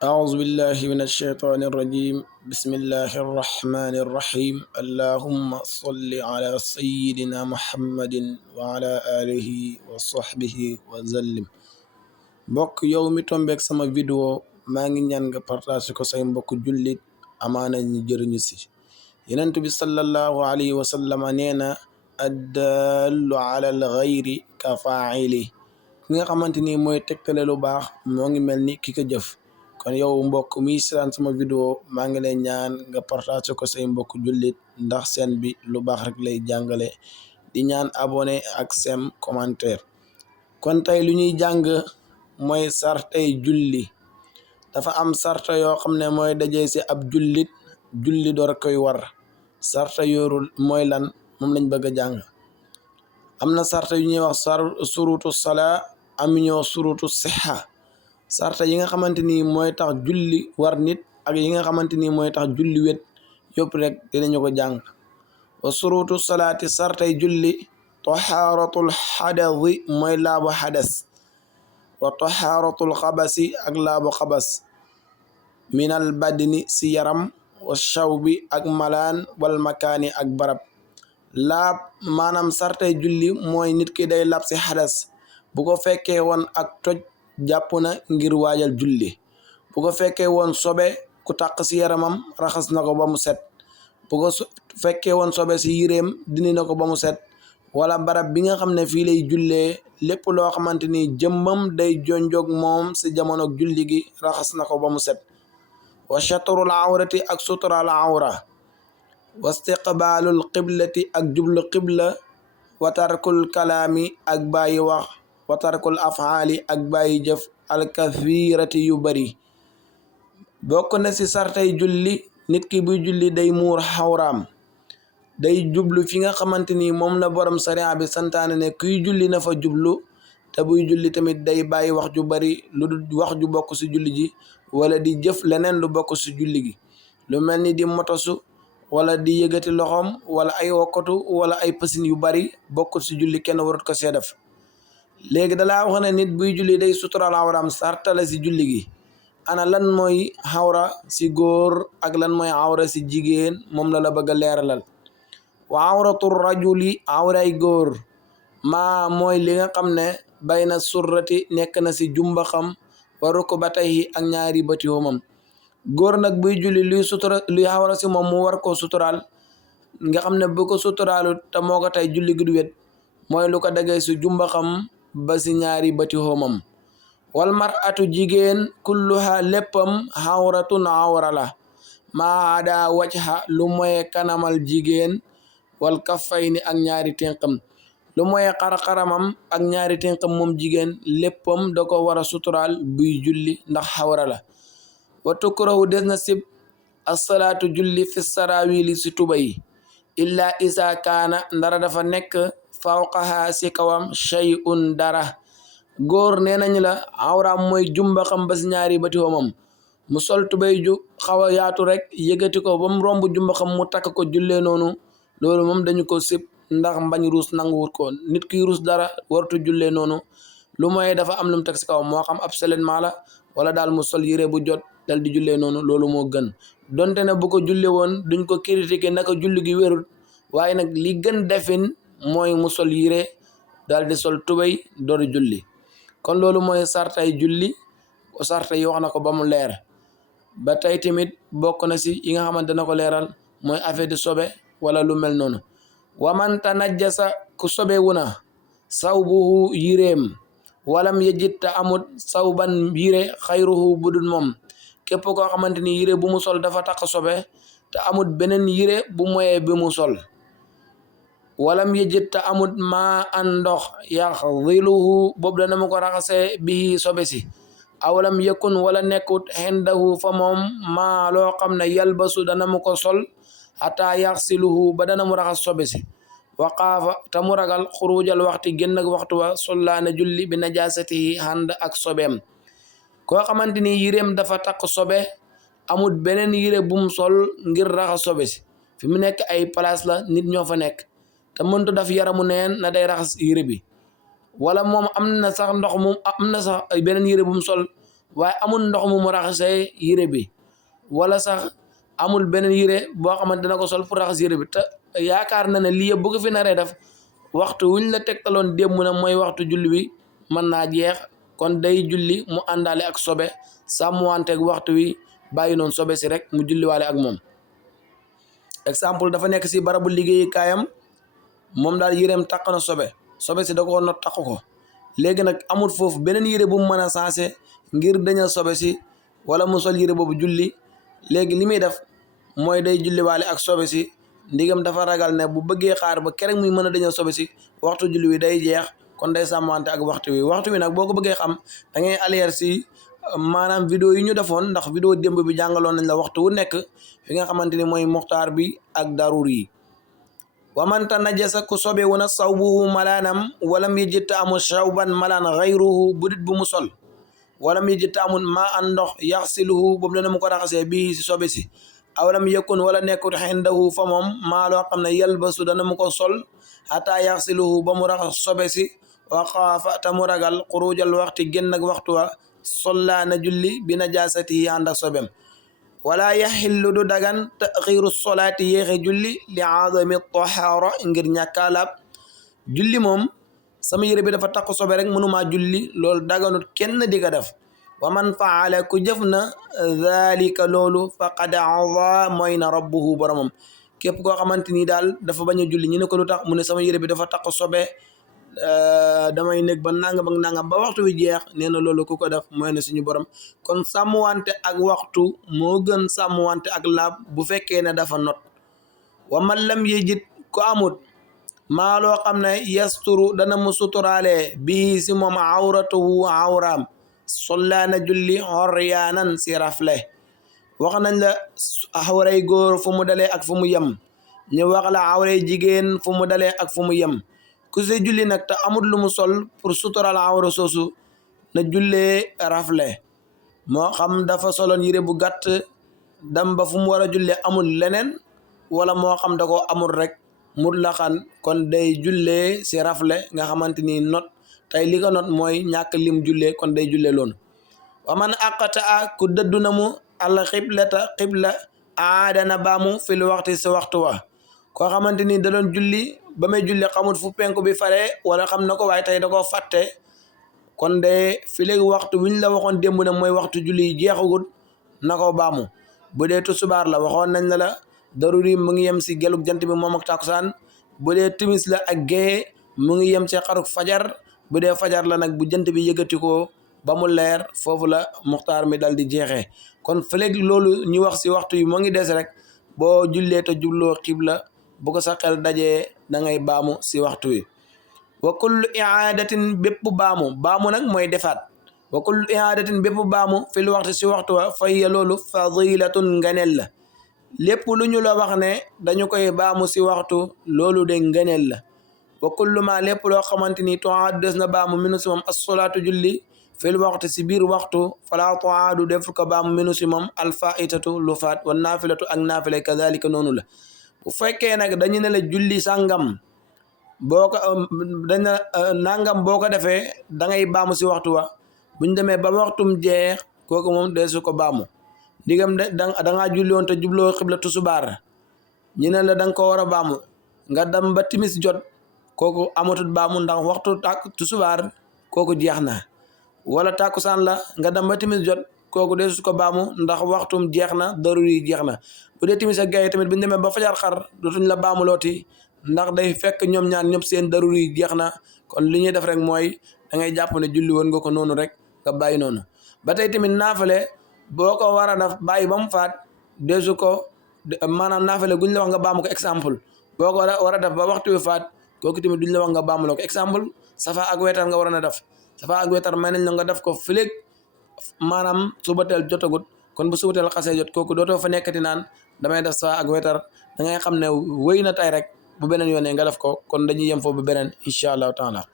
أعوذ بالله من الشيطان الرجيم بسم الله الرحمن الرحيم اللهم صل على سيدنا محمد وعلى آله وصحبه وسلم mbokk yow mi tombeek sama vidéo maa ngi ñaan nga partage ko say mbokk jullit amaana ñi jëriñu si Yonent bi sallallahu alayhi wa sallam nee na addallu ala al ghayri ka faa'ili ki nga xamante ni mooy tegtale lu baax moo ngi mel ni ki ko jëf. kon yow mbokk mi seetaan sama vidéo maa ngi lay ñaan nga partage ko say mbokk jullit ndax seen bi lu baax rek lay jàngale di ñaan abonné ak sem commentaire. kon tey lu ñuy jàng mooy sartay julli. dafa am sarta yoo xam ne mooy dajee si ab julli door koy war. sarta yooru mooy lan moom lañ bëgg a jàng. am na sarta yu ñuy wax surutu salaa am ñoo surutu siha. sarta yi nga xamante ni mooy tax julli war nit ak yi nga xamante ni mooy tax julli wét yëpp rek dinañu ko jàng. wa surutu salaati sartay julli tahaaratul xadasi mooy laabu xadas wa tahaaratul xabasi ak laabu xabas minal badni si yaram wa shawbi ak malaan wal makaani ak barab. laab maanaam sartay julli mooy nit ki day laab si xadas bu ko fekkee woon ak toj jàpp na ngir waajal julli. bu ko fekkee woon sobe ku taq si yaramam raxas na ko ba mu set. bu ko fekkee woon sobe si yireem dindi na ko ba mu set. wala barab bi nga xam ne fii lay jullee lépp loo xamante ni jëmmam day jonjog moom si jamono julli gi raxas na ko ba mu set. wa chatrul awrati ak sutural awra wa istiqbaalul qiblati ak jublu qibla wa tarkul kalaami ak bàyyi wax wa tarkul afaali ak bàyyi jëf alkathirati yu bari. bokk na si sartay julli nit ki buy julli day muur xawraam day jublu fi nga xamante ni moom la borom sariya bi santaane ne kuy julli na fa jublu te buy julli tamit day bàyyi wax ju bari lu dul wax ju bokk si julli ji wala di jëf leneen lu bokk si julli gi lu mel ni di motosu wala di yëgati loxoom wala ay wokkatu wala ay pësin yu bari bokk si julli kenn warut ko see def. léegi dalaa wax ne nit buy julli day sutural awraam sartala si julli gi. ana lan mooy xawra si góor ak lan mooy xawra si jigéen moom la bëgg a leeralal. wa awratu rajuli awray góor maa mooy li nga xam ne bayna surrati nekk na si jumbaxam wa rukbatayhi ak ñaari bëti homam. góor nag buy julli luy xawra si moom mu war koo suturaal nga xam ne bu ko suturaalu te moo ko tey julli gi du wét mooy lu ko dagee si jumbaxam ba si ñaari bëti homam. wal mar'atu jigéen kulluha léppam xawratun awra la maa ada wajha lu moye kanamal jigéen wal kaffayni ak ñaari tenqam lu moye xar-xaramam ak ñaari tenqam moom jigéen léppam da ko war a suturaal buy julli ndax xawra la. wa tukrahu des na sib assalaatu julli fi sarawili si tuba yi illa isa kaana ndara dafa nekk fawqaha si kawam shay'un dara. góor nee nañu la awraam mooy jumba xam ba si ñaari bati homam mu sol tubay ju xaw a yaatu rek yëgati ko ba mu romb jumba xam mu takk ko jullee noonu loolu moom dañu ko sib ndax mbañ ruus nanguwut ko. nit ki ruus dara wartu jullee noonu lu mooy dafa am lu mu teg si kaw moo xam ab seulement la wala daal mu sol yére bu jot dal di jullee noonu loolu moo gën. donte ne bu ko julle woon duñ ko critiquer naka julli gi wérul waaye nag li gën defin mooy mu sol yére dal di sol tubay door julli. kon loolu mooy sartay julli sarta yi wax na ko ba mu leer. ba tey tamit bokk na si yi nga xamante na ko leeral mooy affaire di sobe wala lu mel noonu. waman tanajjasa ku sobe wuna sawbuhu yireem walam yejit ta amut sawban yire xayruhu budul moom. képp koo xamante ni yire bu mu sol dafa takk sobe te amut beneen yire bu moyee bi mu sol. walam yejit ta amut maa an ndox yaxdiluhu boobu dana mu ko raxase bihi sobe si. awalam yakun wala nekkut hendahu fa moom maa loo xam ne yalbasu dana mu ko sol xataa yaxsiluhu ba dana mu raxas sobe si. waqaafa ta mu ragal xurujal waxti génn ak waxtu wa sollaane julli bi najasatihi ànd ak sobeem. koo xamante ni yireem dafa takk sobe amut beneen yire bum sol ngir raxas sobe si fi mu nekk ay place la nit ñoo fa nekk te mëntu daf yaramu neen na day raxas yire bi wala moom am na sax ndox moom am na sax beneen yére bu mu sol waaye amul ndox mu raxasee yére bi wala sax amul beneen yére boo xamante dina ko sol pour raxas yére bi te yaakaar na ne lii yëpp bu ko fi naree def waxtu wuñ la tegtaloon démb na mooy waxtu julli bi mën naa jeex kon day julli mu àndaale ak sobe sàmmanteeg waxtu wi bàyyi noonu sobe si rek mu julliwaale ak moom. exemple dafa nekk si barabu liggéeyi kaayam moom daal yéreem taq na sobe si da koo not taq ko léegi nag amul foofu beneen yére bu mu mën a sensé ngir daña sobe si wala mu sol yére boobu julli léegi li muy def mooy day julliwaale ak sobe si ndigam dafa ragal ne bu bëggee xaar ba kerek muy mën a daña sobe si waxtu julli wi day jeex kon day sàmmante ak waxtu wi nag boo ko bëggee xam da ngay aller si maanaam vidéo yi ñu defoon ndax vidéo démb bi jàngaloon nañ la waxtu wu nekk fi nga xamante ni mooy muxtaar bi ak darur yi. wa man tanajjasa ku sobe wona sawbuhu malaanam walam yajid amu shawban malaan xayruhu budit bu mu sol walam yajid amul maa an ndox yaxsiluhu boobu dana mu ko raxasee bii si sobe si awalam yakun wala nekkut xindahu fa moom maa loo xam ne yalbasu dana mu ko sol xataa yaxsiluhu ba mu raxas sobe si wa xaafa ta mu ragal xurujal waxti génn ak waxtu wa sollaa na julli bi najaasatihi ànd ak sobem wala yaxillu du dagan taxiiru solaati yéexe julli li aadami tahaara ngir ñàkkaalaab julli moom sama yére bi dafa takk sobe rek mënumaa julli loolu daganut kenn di ko def wa man faala ku jëf na dhalika loolu faqad aza mooy na rabbuhu boromam képp koo xamante ni daal dafa bañ a julli ñu ne ko lu tax mu ne sama yére bi dafa takk sobe damay nekk ba nangam ak nangam ba waxtu wi jeex nee na loolu ku ko def mooy na suñu borom kon sàmmwante ak waxtu moo gën sàmmwante ak laab bu fekkee ne dafa not wa man lam yejit ko amut maa loo xam ne yasturu dana mu suturaale bii si moom awratuhu awraam sollaana julli xoryaanan si rafle wax nañ la awray góor fu mu dalee ak fu mu yem ñu wax la awray jigéen fu mu dalee ak fu mu yem ku se julli nag te amul lu mu sol pour sutural awra soosu na jullee rafle moo xam dafa soloon yére bu gàtt dam ba fu mu war a jullee amul leneen wala moo xam da ko amul rek mutlaxan kon day jullee si rafle nga xamante ni not tey li ko not mooy ñàkk lim jullee kon day jullee loonu wa man aqata ku dëddu na mu al xiblata xibla aadana baamu fil waxti si waxtu wa koo xamante ni da doon julli ba may julli xamut fu penku bi faree wala xam na ko waaye tey da koo fàtte kon de fi léegi waxtu wi ñu la waxoon démb ne mooy waxtu julli yi jeexagut na ko baamu bu dee tusubaar la waxoon nañ la daruri mu ngi yem si gelug jant bi moom ak takusaan bu dee timis la ak gée mu ngi yem si xaruk fajar bu dee fajar la nag bu jant bi yëkkati ko ba mu leer foofu la muxtaar mi dal di jeexee kon fi léegi loolu ñu wax si waxtu yi moo ngi des rek boo jullee te jubloo xibla bu ko sa xel dajee da ngay baamu si waxtu wi wa kullu iaadatin bépp baamu nag mooy defaat wa kullu iaadatin bépp baamu fil waxtu si waxtu wa fay loolu fadilatun nganeel la lépp lu ñu la wax ne dañu koy baamu si waxtu loolu de nganeel la wa kullu ma lépp loo xamante ni tuaadu des na baamu minu si moom assolaatu julli fil waxtu si biir waxtu fala tuaadu def ko baamu minu si moom alfaitatu lu faat wa naafilatu ak naafila kadalika noonu la bu fekkee nag dañu ne la julli sàngam boo ko dañ na nangam boo ko defee da ngay baamu si waxtu wa buñ demee ba waxtum jeex kooku moom deesu ko baamu ndigam de da ngaa julli woon te jubloo xibla tusubaar ñu ne la da nga ko war a baamu nga dem ba timis jot kooku amatut baamu ndax waxtu tàkk tusubaar kooku jeex na wala tàkkusaan la nga dem ba timis jot kooku deesu ko baamu ndax waxtum jeex na daruri jeex na bu dee timis ak gaye tamit bu ñu demee ba fajar xar dootuñ la baamu looti ndax day fekk ñoom ñaar ñëpp seen daruri jeex na kon li ñuy def rek mooy da ngay jàpp ne julli woon nga ko noonu rek nga bàyyi noonu ba tey tamit naafale boo ko war a def bàyyi ba mu faat deesu ko maanaam naafale guñ la wax nga baamu ko exemple boo ko war a def ba waxtu wi faat kooku tamit duñ la wax nga baamu la ko exemple safa ak wetar nga waroon a def safa ak wetar may nañ la nga def ko fileeg maanaam subateel jotagut kon bu subateel xasee jot kooku dootoo fa nekkati naan damay def safa ak wetar da ngay xam ne wéy na tay rek bu beneen yoonee nga def ko kon dañuy yem foofu bu beneen incha allahu taala